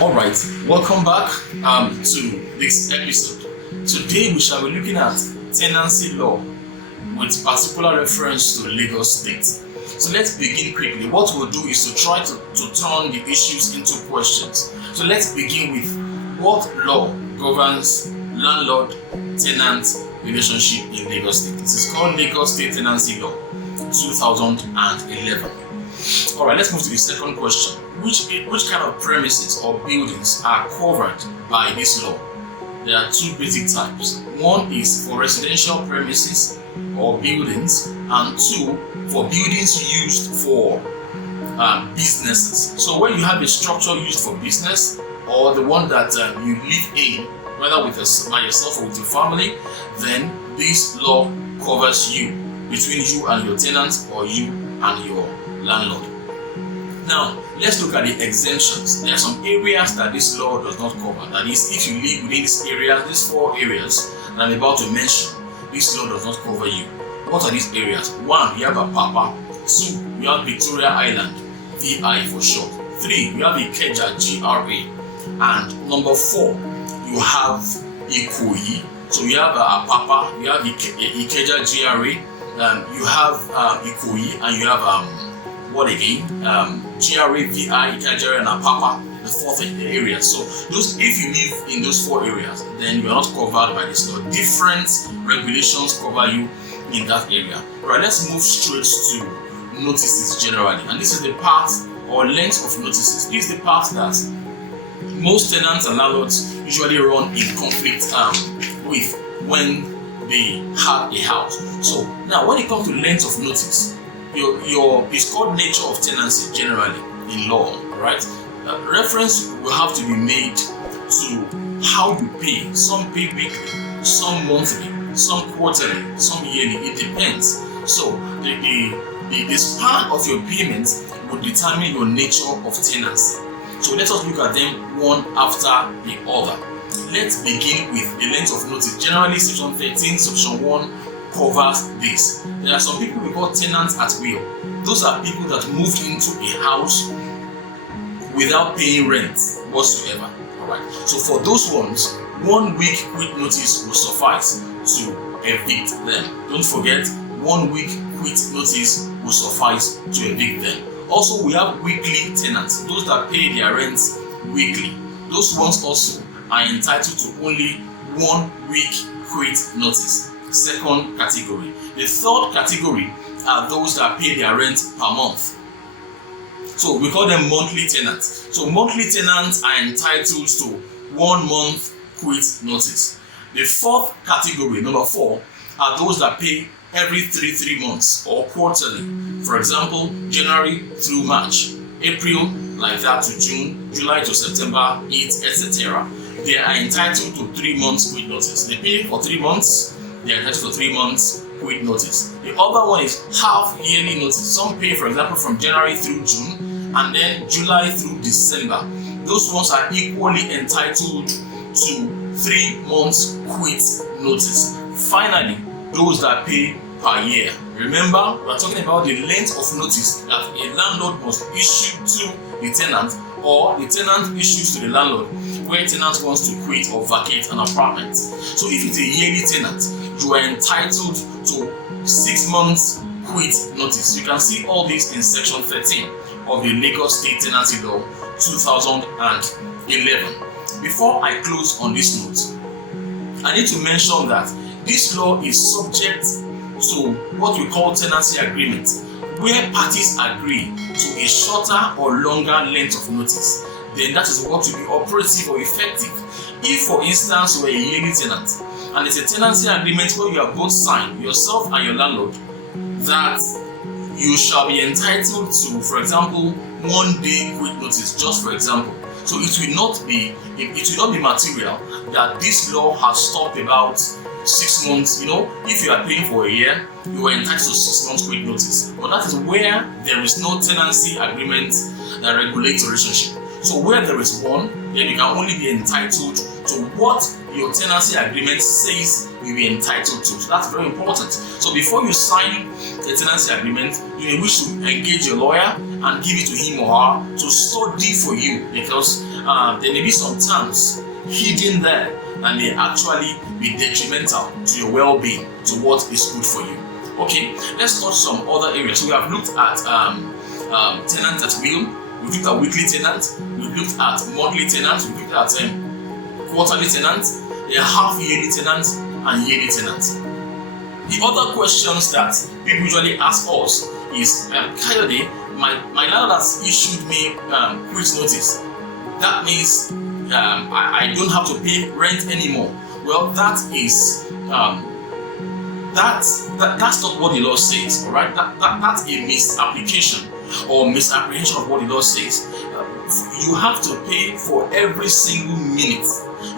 Alright, welcome back to this episode. Today we shall be looking at tenancy law with particular reference to Lagos State. So let's begin quickly. What we'll do is to try to turn the issues into questions. So let's begin with what law governs landlord-tenant relationship in Lagos State. It is called Lagos State Tenancy Law 2011. Alright, let's move to the second question. Which kind of premises or buildings are covered by this law? There are two basic types. One is for residential premises or buildings, and two for buildings used for businesses. So when you have a structure used for business, or the one that you live in, whether by yourself or with your family, then this law covers you, between you and your tenant or you and your landlord. Now, let's look at the exemptions. There are some areas that this law does not cover. That is, if you live within this area, these four areas that I'm about to mention, this law does not cover you. What are these areas? 1, you have Apapa. 2, you have Victoria Island, VI for short. 3, you have Ikeja, GRA. And number 4, you have Ikoyi. So you have Apapa, you have Ikeja, GRA, you have Ikoyi, and you have what again? GRA, VI, Ikeja, and Apapa, the fourth area. So if you live in those four areas, then you are not covered by this law. Different regulations cover you in that area. Right, let's move straight to notices generally. And this is the part or length of notices. This is the part that most tenants and landlords usually run in conflict with when they have a house. So now when it comes to length of notice, it's called nature of tenancy generally in law, right? Reference will have to be made to how you pay. Some pay weekly, some monthly, some quarterly, some yearly. It depends. So the span of your payments will determine your nature of tenancy. So let us look at them one after the other. Let's begin with the length of notice. Generally, Section 13, Section 1 covers this. There are some people we call tenants at will. Those are people that moved into a house without paying rent whatsoever. Alright. So for those ones, 1 week quit notice will suffice to evict them. Don't forget, 1 week quit notice will suffice to evict them. Also, we have weekly tenants, those that pay their rent weekly. Those ones also are entitled to only 1 week quit notice. Second category. The third category are those that pay their rent per month. So we call them monthly tenants. So monthly tenants are entitled to 1 month quit notice. The fourth category, number 4, are those that pay every 3 months or quarterly. For example, January through March, April like that to June, July to September, etc. They are entitled to 3 months quit notice. They pay for 3 months. They are entitled to 3 months quit notice. The other one is half yearly notice. Some pay, for example, from January through June, and then July through December. Those ones are equally entitled to 3 months quit notice. Finally, those that pay per year. Remember, we are talking about the length of notice that a landlord must issue to the tenant, or the tenant issues to the landlord where tenant wants to quit or vacate an apartment. So if it's a yearly tenant, you are entitled to 6 months quit notice. You can see all this in Section 13 of the Lagos State Tenancy Law 2011. Before I close on this note, I need to mention that this law is subject to what we call tenancy agreement, where parties agree to a shorter or longer length of notice. Then that is what will be operative or effective. If, for instance, you are a yearly tenant and it's a tenancy agreement where you have both signed, yourself and your landlord, that you shall be entitled to, for example, 1 day quit notice, just for example. So it will not be material that this law has stopped about 6 months. If you are paying for a year, you are entitled to 6 months quit notice. But that is where there is no tenancy agreement that regulates the relationship. So where there is one, then you can only be entitled to what your tenancy agreement says you'll be entitled to. So that's very important. So before you sign the tenancy agreement, you wish to engage your lawyer and give it to him or her to study for you, because there may be some terms hidden there and they actually be detrimental to your well-being, to what is good for you. Okay, let's touch some other areas. So we have looked at tenant at will, we've looked at weekly tenant, we've looked at monthly tenant, we've looked at quarterly tenant, a half-yearly tenant, and yearly tenant. The other questions that people usually ask us is, Kayode, my landlord has issued me quit notice. That means I don't have to pay rent anymore. Well, that's not what the law says. All right, that's a misapplication or misapprehension of what the law says. You have to pay for every single minute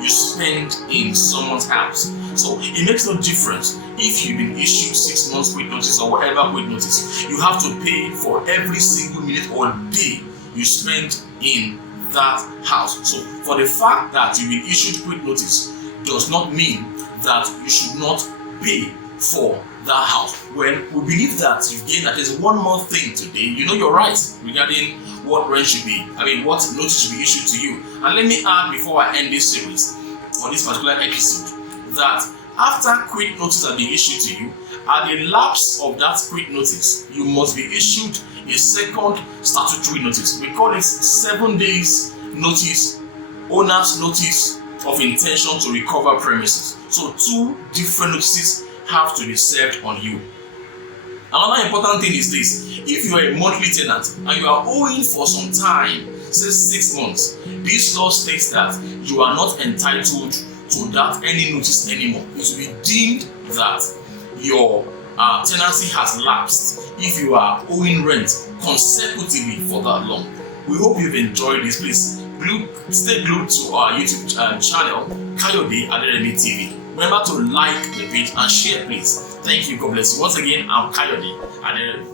you spend in someone's house. So it makes no difference if you've been issued 6 months quit notice or whatever quit notice. You have to pay for every single minute or day you spend in that house. So for the fact that you've been issued quit notice does not mean that you should not pay for that house. Well, we believe that you've gained at least one more thing today. You know your rights regarding what rent should be, what notice should be issued to you. And let me add before I end this series or this particular episode that after quit notice has been issued to you, at the lapse of that quit notice, you must be issued a second statutory notice. We call it 7 days notice, owner's notice of intention to recover premises. So 2 different notices have to be served on you. Another important thing is this: if you are a monthly tenant and you are owing for some time, say 6 months, this law states that you are not entitled to that any notice anymore. It will be deemed that your tenancy has lapsed if you are owing rent consecutively for that long. We hope you've enjoyed this. Please stay glued to our YouTube channel, Kayode Aderemi TV. Remember to like the page and share, please. Thank you. God bless you. Once again, I'm Kayode Aderemi.